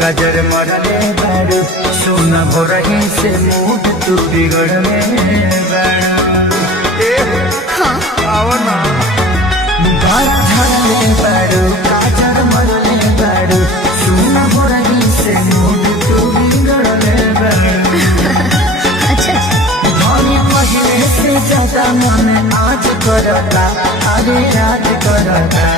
गजर मरले बारू सोना भोरही से मूड तू बिगड़ले बारू गजर मरले बारू सोना भोरही से मूड तू बिगड़ले बारू। अच्छा पहले से ज्यादा मन आज करता अरे रात करता